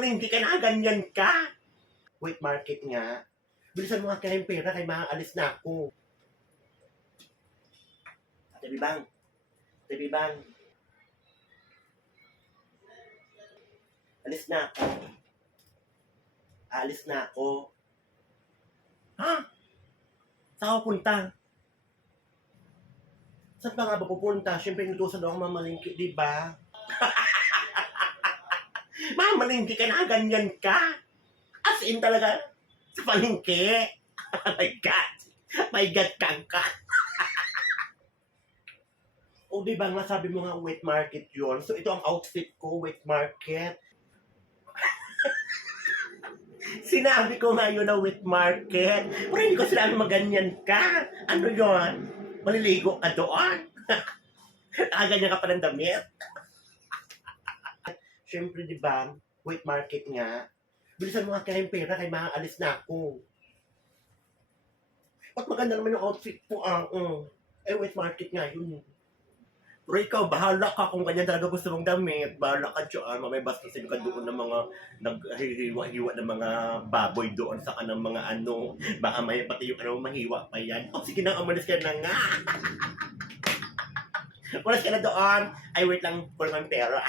Mamalingki ka na, ganyan ka. Wait, market nga. Bilisan mo nga kaya yung pera kay maalis na ako. Tabi bang? Tabi bang? Alis na ako. Alis na ako. Ha? Saan ako punta? Saan pa nga ba pupunta? Siyempre nutusan ako mamalingki, di ba? Mamalingki ka na, ganyan ka. As in talaga, sa palingki. Oh my God. My God, kangka. O di ba nga sabi mo nga wet market yon. So ito ang outfit ko, wet market. Sinabi ko nga yun na wet market. Pero hindi ko sinabi maganyan ka. Ano yon? Maliligo ka doon? Nakaganyan ka pa ng damit? Siyempre, di ba, wet market nga. Bilisan mo nga kaya yung pera kay maalis na ako. Ba't maganda naman yung outfit ko, wet market nga yun. Pero ikaw, bahala ka kung ganyan talaga gusto mong damit. Bahala ka dyan. Mamay bastasin ka doon ng mga naghiwa-hiwa ng mga baboy doon sa kanang mga ano. Baka may pati yung ano, mahiwa pa yan. Oh, sige na, umalis ka na nga. Umalis ka na doon. Ay, wait lang, for my pera.